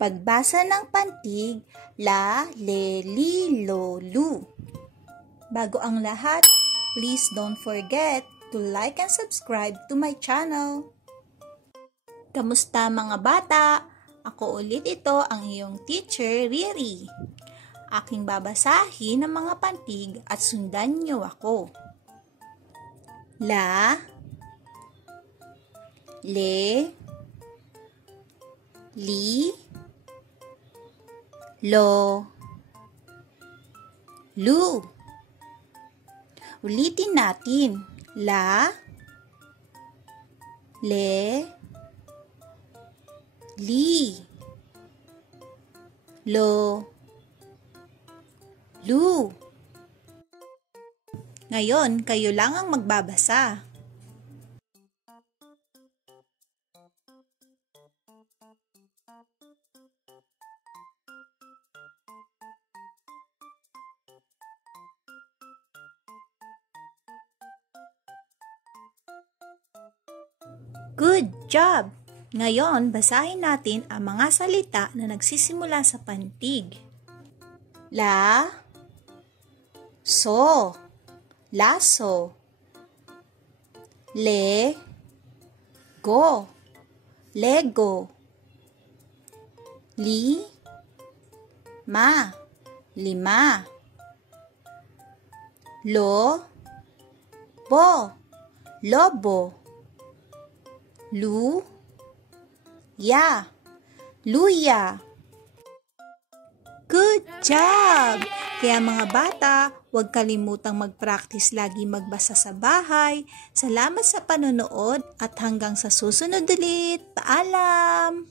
Pagbasa ng pantig, la, le, li, lo, lu. Bago ang lahat, please don't forget to like and subscribe to my channel. Kamusta mga bata? Ako ulit ito ang iyong teacher, Riri. Aking babasahin ang mga pantig at sundan niyo ako. La, le, li, lo, lu. Ulitin natin. La, le, li, lo, lu. Ngayon, kayo lang ang magbabasa. Good job! Ngayon, basahin natin ang mga salita na nagsisimula sa pantig. La, so, laso. Le, go, lego. Li, ma, lima. Lo, bo, lobo. Lu, ya, luya. Good job! Kaya mga bata, huwag kalimutang mag-practice lagi magbasa sa bahay. Salamat sa panonood at hanggang sa susunod ulit. Paalam!